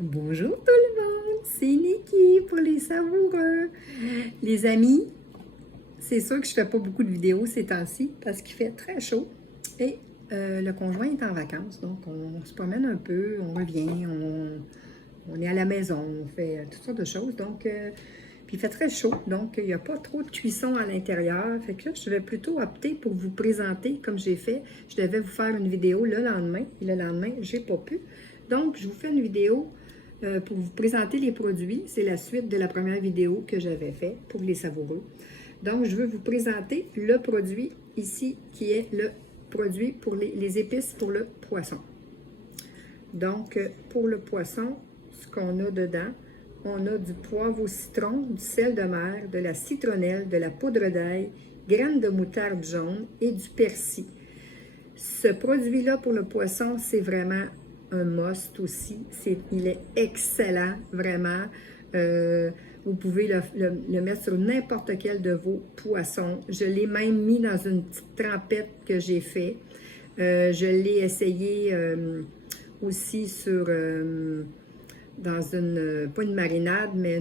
Bonjour tout le monde, c'est Niki pour les savoureux. Les amis, c'est sûr que je fais pas beaucoup de vidéos ces temps-ci parce qu'il fait très chaud et le conjoint est en vacances, donc on se promène un peu, on revient, on est à la maison, on fait toutes sortes de choses, donc puis il fait très chaud, donc il n'y a pas trop de cuisson à l'intérieur, fait que là je vais plutôt opter pour vous présenter comme j'ai fait. Je devais vous faire une vidéo le lendemain et le lendemain j'ai pas pu, donc je vous fais une vidéo pour vous présenter les produits. C'est la suite de la première vidéo que j'avais faite pour les savoureux. Donc, je veux vous présenter le produit ici qui est le produit pour les épices pour le poisson. Donc, pour le poisson, ce qu'on a dedans, on a du poivre au citron, du sel de mer, de la citronnelle, de la poudre d'ail, graines de moutarde jaune et du persil. Ce produit-là pour le poisson, c'est vraiment un must aussi. Il est excellent, vraiment. Vous pouvez le mettre sur n'importe quel de vos poissons. Je l'ai même mis dans une petite trempette que j'ai fait. Je l'ai essayé aussi sur, dans une, pas une marinade, mais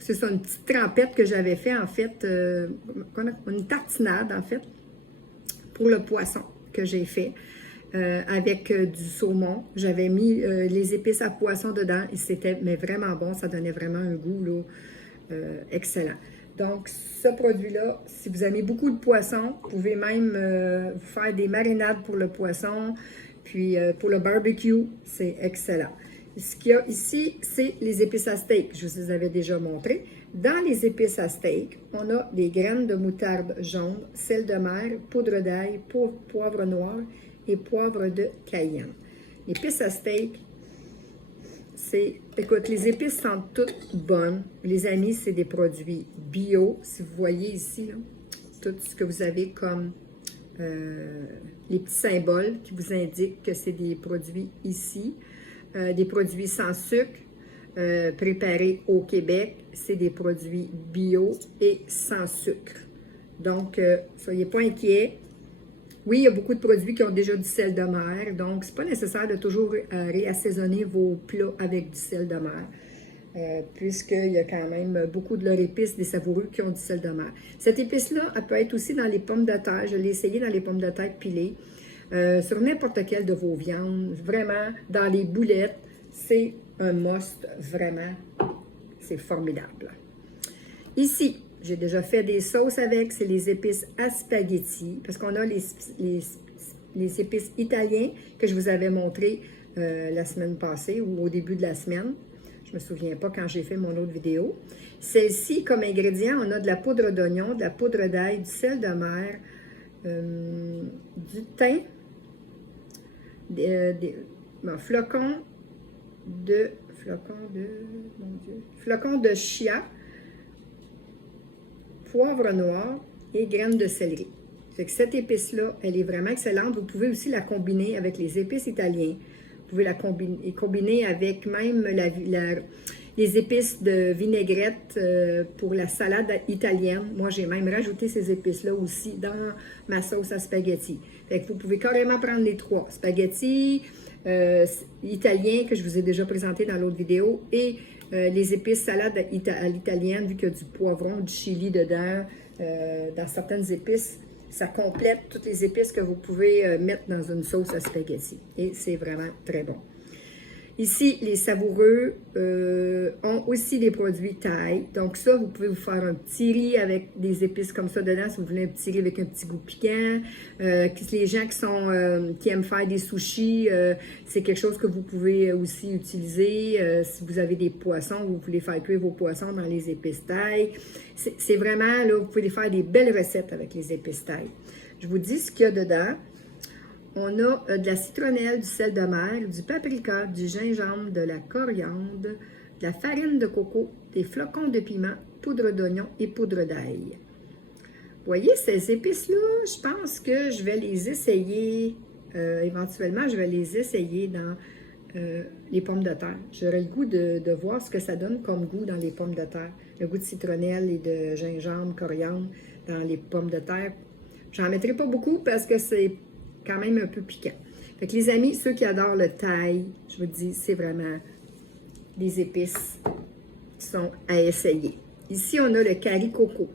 c'est ça, une petite trempette que j'avais fait en fait, une tartinade en fait, pour le poisson que j'ai fait. Avec du saumon. J'avais mis les épices à poisson dedans et c'était mais vraiment bon. Ça donnait vraiment un goût là, excellent. Donc, ce produit-là, si vous aimez beaucoup de poisson, vous pouvez même vous faire des marinades pour le poisson. Puis, pour le barbecue, c'est excellent. Ce qu'il y a ici, c'est les épices à steak. Je vous les avais déjà montré. Dans les épices à steak, on a des graines de moutarde jaune, sel de mer, poudre d'ail, poivre noir et poivre de cayenne. L'épice à steak, écoute, les épices sont toutes bonnes. Les amis, c'est des produits bio. Si vous voyez ici, là, tout ce que vous avez comme les petits symboles qui vous indiquent que c'est des produits ici. Des produits sans sucre, préparés au Québec. C'est des produits bio et sans sucre. Donc, soyez pas inquiets. Oui, il y a beaucoup de produits qui ont déjà du sel de mer, donc c'est pas nécessaire de toujours réassaisonner vos plats avec du sel de mer, puisqu'il y a quand même beaucoup de leurs épices, des savoureux qui ont du sel de mer. Cette épice-là, elle peut être aussi dans les pommes de terre. Je l'ai essayé dans les pommes de terre pilées, sur n'importe quelle de vos viandes, vraiment, dans les boulettes, c'est un must, vraiment, c'est formidable. Ici, j'ai déjà fait des sauces avec, c'est les épices à spaghetti, parce qu'on a les épices italiens que je vous avais montré la semaine passée ou au début de la semaine. Je ne me souviens pas quand j'ai fait mon autre vidéo. Celle-ci, comme ingrédient, on a de la poudre d'oignon, de la poudre d'ail, du sel de mer, du thym, flocons de chia, poivre noir et graines de céleri. Fait que cette épice-là, elle est vraiment excellente. Vous pouvez aussi la combiner avec les épices italiennes. Vous pouvez la combiner avec même les épices de vinaigrette pour la salade italienne. Moi, j'ai même rajouté ces épices-là aussi dans ma sauce à spaghetti. Fait que vous pouvez carrément prendre les trois. Spaghetti, italien, que je vous ai déjà présenté dans l'autre vidéo, et les épices salade à l'italienne, vu qu'il y a du poivron, du chili dedans, dans certaines épices, ça complète toutes les épices que vous pouvez mettre dans une sauce à spaghetti. Et c'est vraiment très bon. Ici, les savoureux ont aussi des produits thaï. Donc ça, vous pouvez vous faire un petit riz avec des épices comme ça dedans, si vous voulez un petit riz avec un petit goût piquant. Les gens qui aiment faire des sushis, c'est quelque chose que vous pouvez aussi utiliser. Si vous avez des poissons, vous voulez faire cuire vos poissons dans les épices thaï. C'est vraiment, là, vous pouvez faire des belles recettes avec les épices thaï. Je vous dis ce qu'il y a dedans. On a de la citronnelle, du sel de mer, du paprika, du gingembre, de la coriandre, de la farine de coco, des flocons de piment, poudre d'oignon et poudre d'ail. Vous voyez, ces épices-là, je pense que je vais les essayer, éventuellement, je vais les essayer dans les pommes de terre. J'aurais le goût de voir ce que ça donne comme goût dans les pommes de terre. Le goût de citronnelle et de gingembre, coriandre dans les pommes de terre. J'en mettrai pas beaucoup parce que c'est quand même un peu piquant. Fait que les amis, ceux qui adorent le thaï, je vous dis, c'est vraiment des épices qui sont à essayer. Ici, on a le curry coco.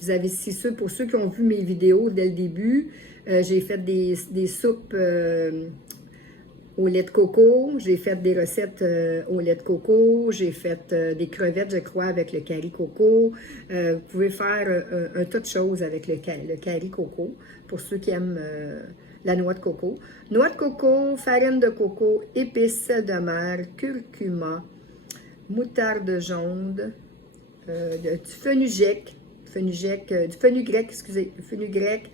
Vous avez ici ceux, pour ceux qui ont vu mes vidéos dès le début, j'ai fait des soupes au lait de coco, j'ai fait des recettes au lait de coco, j'ai fait des crevettes, je crois, avec le curry coco. Vous pouvez faire un tas de choses avec le curry coco, pour ceux qui aiment la noix de coco. Noix de coco, farine de coco, épices, sel de mer, curcuma, moutarde jaune, du fenugrec, du fenugrec, excusez, du fenugrec,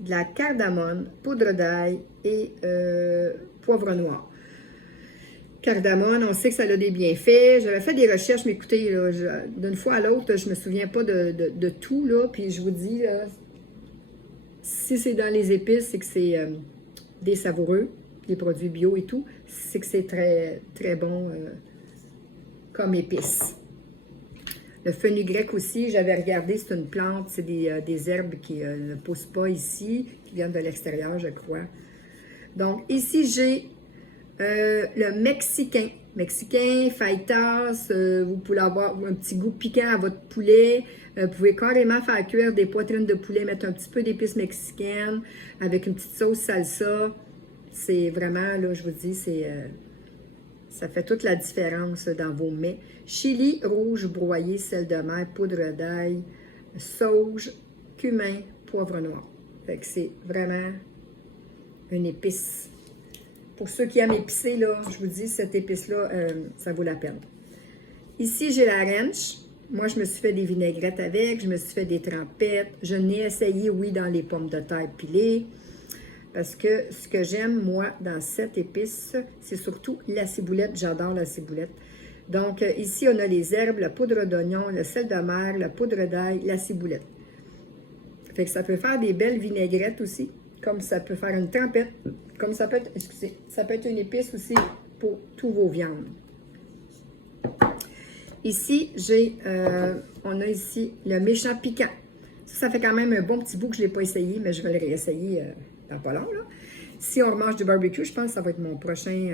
de la cardamone, poudre d'ail et poivre noir. Cardamone, on sait que ça a des bienfaits. J'avais fait des recherches, mais écoutez, d'une fois à l'autre, je ne me souviens pas de tout, là, puis je vous dis, là, si c'est dans les épices, c'est que c'est des savoureux, les produits bio et tout, c'est que c'est très, très bon comme épices. Le fenugrec aussi, j'avais regardé, c'est une plante, c'est des herbes qui ne poussent pas ici, qui viennent de l'extérieur, je crois. Donc, ici, j'ai le mexicain. Mexicain, fajitas, vous pouvez avoir un petit goût piquant à votre poulet. Vous pouvez carrément faire cuire des poitrines de poulet, mettre un petit peu d'épices mexicaines avec une petite sauce salsa. C'est vraiment, là, je vous dis, ça fait toute la différence dans vos mets. Chili rouge broyé, sel de mer, poudre d'ail, sauge, cumin, poivre noir. Fait que c'est vraiment une épice. Pour ceux qui aiment épicer, là, je vous dis, cette épice-là, ça vaut la peine. Ici, j'ai la ranch. Moi, je me suis fait des vinaigrettes avec, je me suis fait des trempettes. Je n'ai essayé, oui, dans les pommes de terre pilées. Parce que ce que j'aime, moi, dans cette épice, c'est surtout la ciboulette. J'adore la ciboulette. Donc, ici, on a les herbes, la poudre d'oignon, le sel de mer, la poudre d'ail, la ciboulette. Fait que ça peut faire des belles vinaigrettes aussi, comme ça peut faire une trempette, comme ça peut être, excusez, ça peut être une épice aussi pour tous vos viandes. Ici, on a ici le méchant piquant. Ça fait quand même un bon petit bout que je ne l'ai pas essayé, mais je vais le réessayer dans pas long, là. Si on remange du barbecue, je pense que ça va être mon prochaine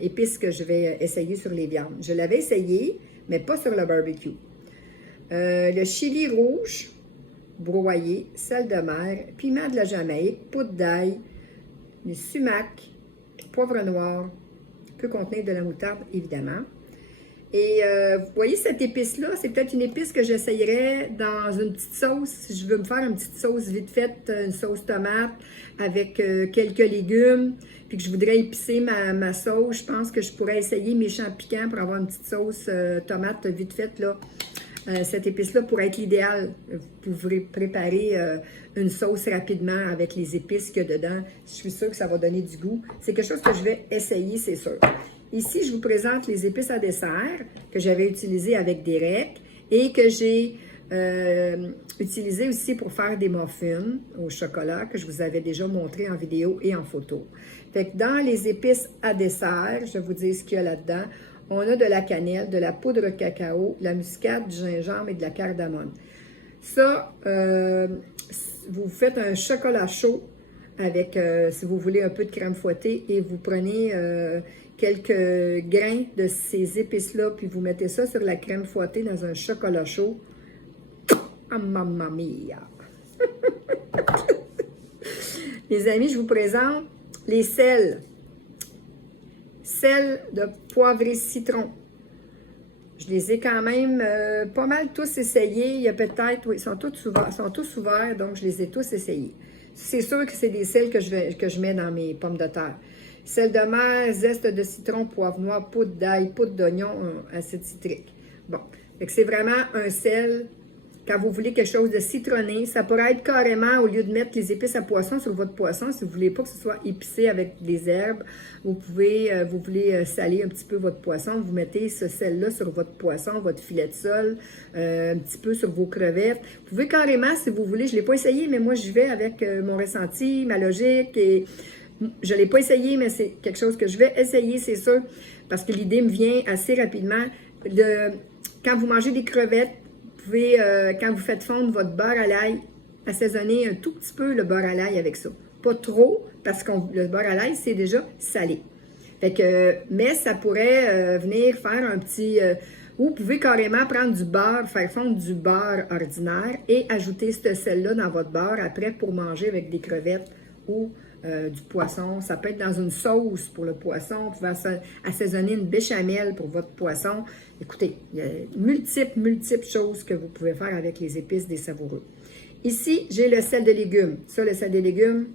épice que je vais essayer sur les viandes. Je l'avais essayé, mais pas sur le barbecue. Le chili rouge broyé, sel de mer, piment de la Jamaïque, poudre d'ail, du sumac, poivre noir, peut contenir de la moutarde, évidemment. Et vous voyez cette épice-là, c'est peut-être une épice que j'essayerais dans une petite sauce. Si je veux me faire une petite sauce vite faite, une sauce tomate avec quelques légumes, puis que je voudrais épicer ma sauce, je pense que je pourrais essayer mes champs piquants pour avoir une petite sauce tomate vite faite, là. Cette épice-là pourrait être l'idéal. Vous pouvez préparer une sauce rapidement avec les épices qu'il y a dedans. Je suis sûre que ça va donner du goût. C'est quelque chose que je vais essayer, c'est sûr. Ici, je vous présente les épices à dessert que j'avais utilisées avec des recs et que j'ai utilisées aussi pour faire des muffins au chocolat que je vous avais déjà montré en vidéo et en photo. Fait que dans les épices à dessert, je vais vous dire ce qu'il y a là-dedans. On a de la cannelle, de la poudre de cacao, de la muscade, du gingembre et de la cardamone. Ça, vous faites un chocolat chaud avec, si vous voulez, un peu de crème fouettée et vous prenez quelques grains de ces épices-là, puis vous mettez ça sur la crème fouettée dans un chocolat chaud. Ah, mamma mia! Les amis, je vous présente les sels. Sel de poivré citron. Je les ai quand même pas mal tous essayés. Il y a peut-être, oui, ils sont tous ouverts, donc je les ai tous essayés. C'est sûr que c'est des sels que je mets dans mes pommes de terre. Sel de mer, zeste de citron, poivre noir, poudre d'ail, poudre d'oignon, acide citrique. Bon, c'est vraiment un sel. Quand vous voulez quelque chose de citronné, ça pourrait être carrément, au lieu de mettre les épices à poisson sur votre poisson, si vous ne voulez pas que ce soit épicé avec des herbes, vous voulez saler un petit peu votre poisson, vous mettez ce sel-là sur votre poisson, votre filet de sole, un petit peu sur vos crevettes. Vous pouvez carrément, si vous voulez, je ne l'ai pas essayé, mais moi j'y vais avec mon ressenti, ma logique, et je ne l'ai pas essayé, mais c'est quelque chose que je vais essayer, c'est sûr, parce que l'idée me vient assez rapidement. Quand vous mangez des crevettes, vous pouvez, quand vous faites fondre votre beurre à l'ail, assaisonner un tout petit peu le beurre à l'ail avec ça. Pas trop, parce que le beurre à l'ail, c'est déjà salé. Fait que, mais ça pourrait venir faire un petit... vous pouvez carrément prendre du beurre, faire fondre du beurre ordinaire et ajouter ce sel-là dans votre beurre après pour manger avec des crevettes ou du poisson. Ça peut être dans une sauce pour le poisson. Vous pouvez assaisonner une béchamel pour votre poisson. Écoutez, il y a multiples choses que vous pouvez faire avec les épices des savoureux. Ici, j'ai le sel de légumes. Ça, le sel de légumes,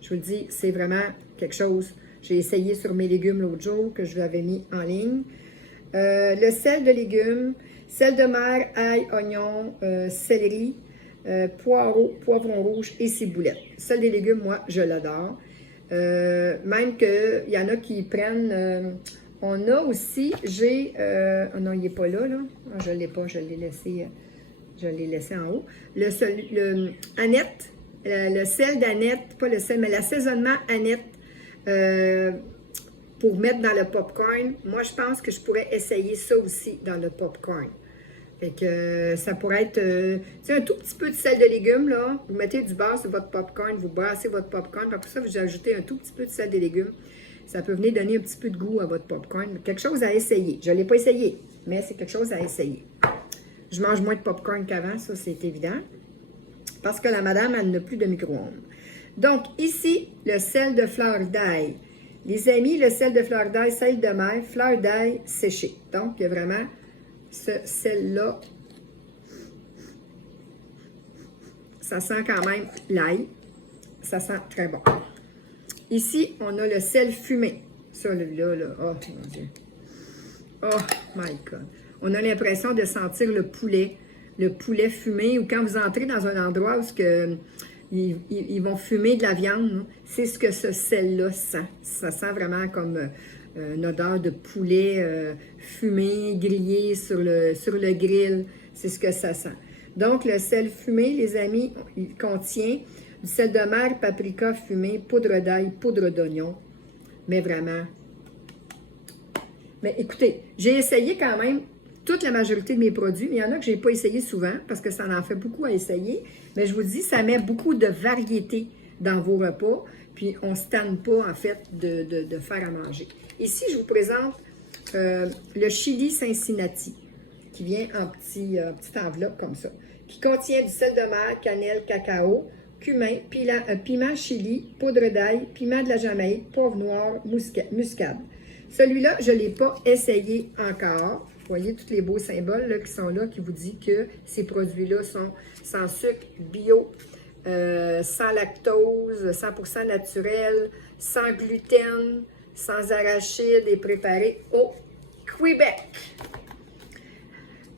je vous le dis, c'est vraiment quelque chose. J'ai essayé sur mes légumes l'autre jour que je vous avais mis en ligne. Le sel de légumes, sel de mer, ail, oignon, céleri, poireaux, poivron rouge et ciboulette. Le sel des légumes, moi, je l'adore. Même qu'il y en a qui prennent... on a aussi, j'ai... oh non, il n'est pas là, là. Oh, je ne l'ai pas, je l'ai laissé en haut. Annette, le sel d'Annette, pas le sel, mais l'assaisonnement Annette, pour mettre dans le popcorn. Moi, je pense que je pourrais essayer ça aussi dans le popcorn. Fait que ça pourrait être un tout petit peu de sel de légumes, là. Vous mettez du beurre sur votre popcorn, vous brassez votre popcorn, après ça, vous ajoutez un tout petit peu de sel de légumes. Ça peut venir donner un petit peu de goût à votre popcorn. Quelque chose à essayer. Je ne l'ai pas essayé, mais c'est quelque chose à essayer. Je mange moins de popcorn qu'avant, ça, c'est évident. Parce que la madame, elle n'a plus de micro-ondes. Donc, ici, le sel de fleur d'ail. Les amis, le sel de fleur d'ail, sel de mer, fleur d'ail séchée. Donc, il y a vraiment ce sel-là. Ça sent quand même l'ail. Ça sent très bon. Ici, on a le sel fumé. Ça, là, oh mon Dieu. Oh my God. On a l'impression de sentir le poulet fumé, ou quand vous entrez dans un endroit où ils vont fumer de la viande, c'est ce que ce sel-là sent. Ça sent vraiment comme une odeur de poulet fumé, grillé sur le grill. C'est ce que ça sent. Donc, le sel fumé, les amis, il contient du sel de mer, paprika fumé, poudre d'ail, poudre d'oignon. Mais vraiment... Mais écoutez, j'ai essayé quand même toute la majorité de mes produits, mais il y en a que je n'ai pas essayé souvent parce que ça en fait beaucoup à essayer. Mais je vous dis, ça met beaucoup de variété dans vos repas, puis on ne se tanne pas, en fait, de faire à manger. Ici, je vous présente le chili Cincinnati, qui vient en petite enveloppe comme ça, qui contient du sel de mer, cannelle, cacao, cumin, piment chili, poudre d'ail, piment de la Jamaïque, poivre noir, muscade. Celui-là, je ne l'ai pas essayé encore. Vous voyez tous les beaux symboles là, qui sont là, qui vous disent que ces produits-là sont sans sucre, bio, sans lactose, 100% naturel, sans gluten, sans arachides et préparés au Québec.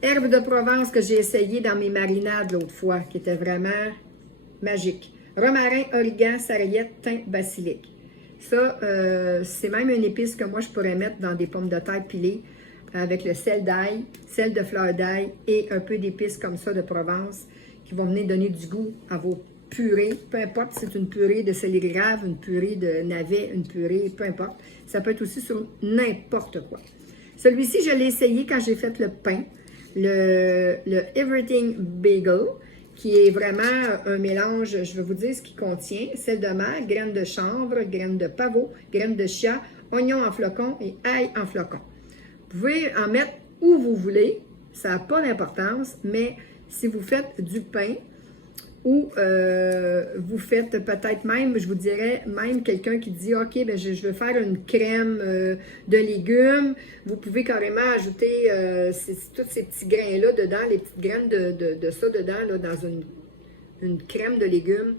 Herbe de Provence que j'ai essayé dans mes marinades l'autre fois, qui était vraiment magique. Romarin, origan, sarriette, thym, basilic. Ça, c'est même une épice que moi, je pourrais mettre dans des pommes de terre pilées avec le sel d'ail, sel de fleur d'ail et un peu d'épices comme ça de Provence qui vont venir donner du goût à vos purées. Peu importe si c'est une purée de céleri rave, une purée de navet, une purée, peu importe. Ça peut être aussi sur n'importe quoi. Celui-ci, je l'ai essayé quand j'ai fait le pain, le Everything Bagel, qui est vraiment un mélange, je vais vous dire ce qu'il contient, sel de mer, graines de chanvre, graines de pavot, graines de chia, oignons en flocons et ail en flocons. Vous pouvez en mettre où vous voulez, ça n'a pas d'importance, mais si vous faites du pain ou vous faites peut-être même, je vous dirais, même quelqu'un qui dit « Ok, ben je veux faire une crème de légumes », vous pouvez carrément ajouter tous ces petits grains-là dedans, les petites graines de ça dedans, là, dans une crème de légumes.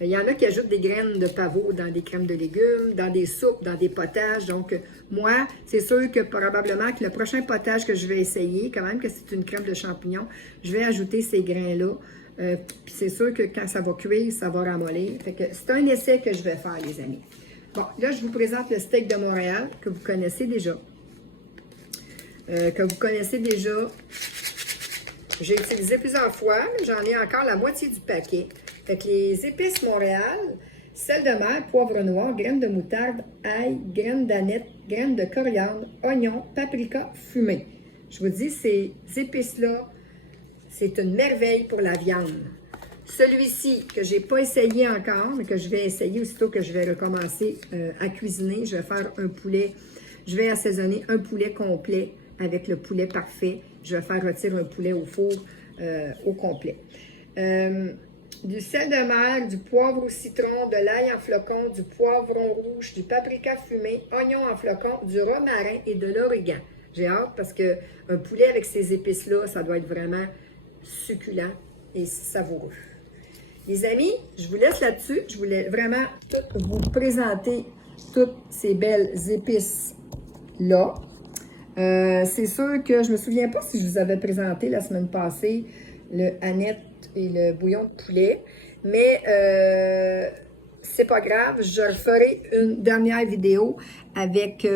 Il y en a qui ajoutent des graines de pavot dans des crèmes de légumes, dans des soupes, dans des potages. Donc, moi, c'est sûr que probablement que le prochain potage que je vais essayer, quand même que c'est une crème de champignons, je vais ajouter ces grains-là. Puis c'est sûr que quand ça va cuire, ça va ramollir. Fait que c'est un essai que je vais faire, les amis. Bon, là, je vous présente le steak de Montréal, que vous connaissez déjà. J'ai utilisé plusieurs fois, mais j'en ai encore la moitié du paquet. Fait que les épices Montréal, sel de mer, poivre noir, graines de moutarde, ail, graines d'aneth, graines de coriandre, oignons, paprika fumé. Je vous dis, ces épices-là, c'est une merveille pour la viande. Celui-ci, que je n'ai pas essayé encore, mais que je vais essayer aussitôt que je vais recommencer à cuisiner. Je vais faire un poulet, je vais assaisonner un poulet complet avec le poulet parfait. Je vais faire rôtir un poulet au four au complet. Du sel de mer, du poivre au citron, de l'ail en flocons, du poivron rouge, du paprika fumé, oignon en flocons, du romarin et de l'origan. J'ai hâte parce qu'un poulet avec ces épices-là, ça doit être vraiment succulent et savoureux. Les amis, je vous laisse là-dessus. Je voulais vraiment vous présenter toutes ces belles épices-là. C'est sûr que je ne me souviens pas si je vous avais présenté la semaine passée le Annette et le bouillon de poulet, mais c'est pas grave, je referai une dernière vidéo avec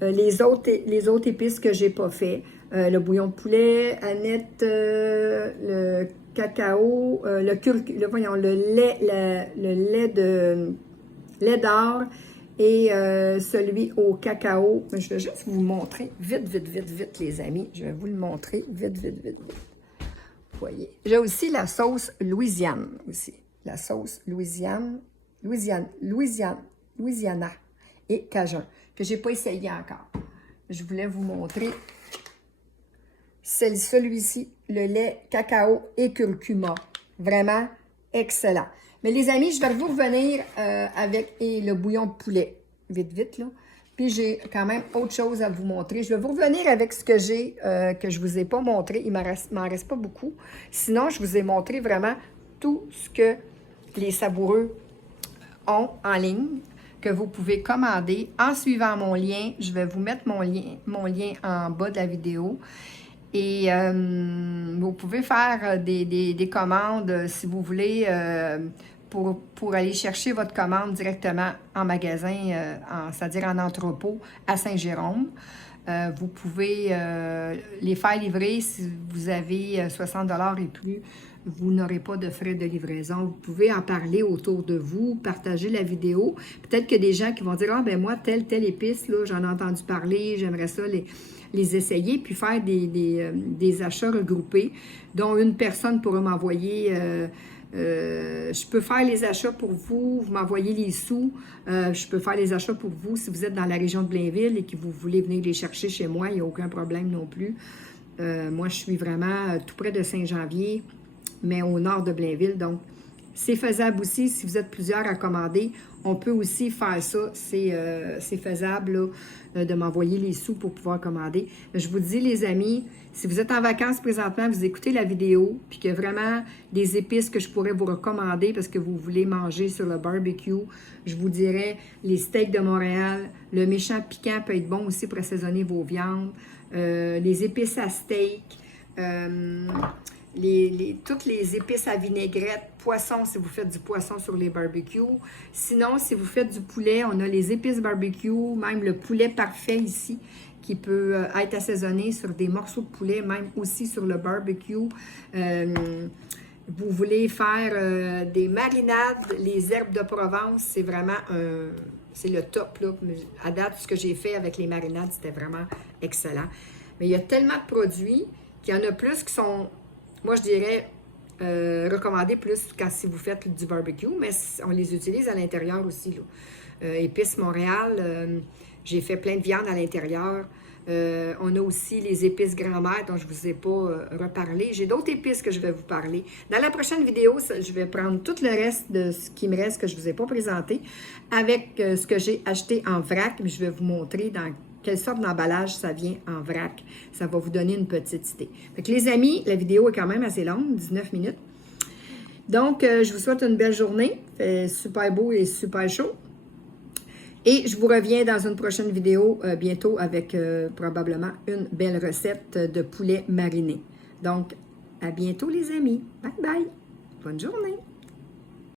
les autres épices que j'ai pas fait. Le bouillon de poulet, Annette, le cacao, le lait d'or et celui au cacao. Je vais juste vous montrer vite, les amis. Je vais vous le montrer vite. Vous voyez. J'ai aussi la sauce Louisiane aussi. La sauce Louisiana et Cajun, que je n'ai pas essayé encore. Je voulais vous montrer celui-ci, le lait cacao et curcuma. Vraiment excellent. Mais les amis, je vais vous revenir avec le bouillon de poulet. Vite, là. Puis j'ai quand même autre chose à vous montrer. Je vais vous revenir avec ce que j'ai, que je ne vous ai pas montré. Il ne m'en reste pas beaucoup. Sinon, je vous ai montré vraiment tout ce que les savoureux ont en ligne, que vous pouvez commander en suivant mon lien. Je vais vous mettre mon lien en bas de la vidéo. Et vous pouvez faire des commandes si vous voulez pour aller chercher votre commande directement en magasin, c'est-à-dire en entrepôt à Saint-Jérôme. Vous pouvez les faire livrer si vous avez 60 $ et plus. Vous n'aurez pas de frais de livraison. Vous pouvez en parler autour de vous, partager la vidéo. Peut-être qu'il y a des gens qui vont dire « Ah, ben moi, telle épice, là, j'en ai entendu parler, j'aimerais ça les essayer, puis faire des achats regroupés, dont une personne pourra m'envoyer, je peux faire les achats pour vous, vous m'envoyez les sous, je peux faire les achats pour vous si vous êtes dans la région de Blainville et que vous voulez venir les chercher chez moi, il n'y a aucun problème non plus. Moi, je suis vraiment tout près de Saint-Janvier, mais au nord de Blainville, donc c'est faisable aussi si vous êtes plusieurs à commander. On peut aussi faire ça, c'est faisable là, de m'envoyer les sous pour pouvoir commander. Mais je vous dis les amis, si vous êtes en vacances présentement, vous écoutez la vidéo, puis qu'il y a vraiment des épices que je pourrais vous recommander parce que vous voulez manger sur le barbecue, je vous dirais les steaks de Montréal, le méchant piquant peut être bon aussi pour assaisonner vos viandes, les épices à steak, toutes les épices à vinaigrette, poisson si vous faites du poisson sur les barbecues. Sinon, si vous faites du poulet, on a les épices barbecue, même le poulet parfait ici, qui peut être assaisonné sur des morceaux de poulet, même aussi sur le barbecue. Vous voulez faire des marinades, les herbes de Provence, c'est vraiment c'est le top. Là. À date, ce que j'ai fait avec les marinades, c'était vraiment excellent. Mais il y a tellement de produits qu'il y en a plus qui sont... Moi, je dirais recommander plus si vous faites du barbecue, mais on les utilise à l'intérieur aussi. Épices Montréal, j'ai fait plein de viande à l'intérieur. On a aussi les épices grand-mère dont je ne vous ai pas reparlé. J'ai d'autres épices que je vais vous parler. Dans la prochaine vidéo, je vais prendre tout le reste de ce qui me reste que je ne vous ai pas présenté avec ce que j'ai acheté en vrac. Je vais vous montrer dans quelle sorte d'emballage ça vient en vrac. Ça va vous donner une petite idée. Fait que les amis, la vidéo est quand même assez longue, 19 minutes. Donc, je vous souhaite une belle journée. Il fait super beau et super chaud. Et je vous reviens dans une prochaine vidéo bientôt avec probablement une belle recette de poulet mariné. Donc, à bientôt les amis. Bye bye. Bonne journée.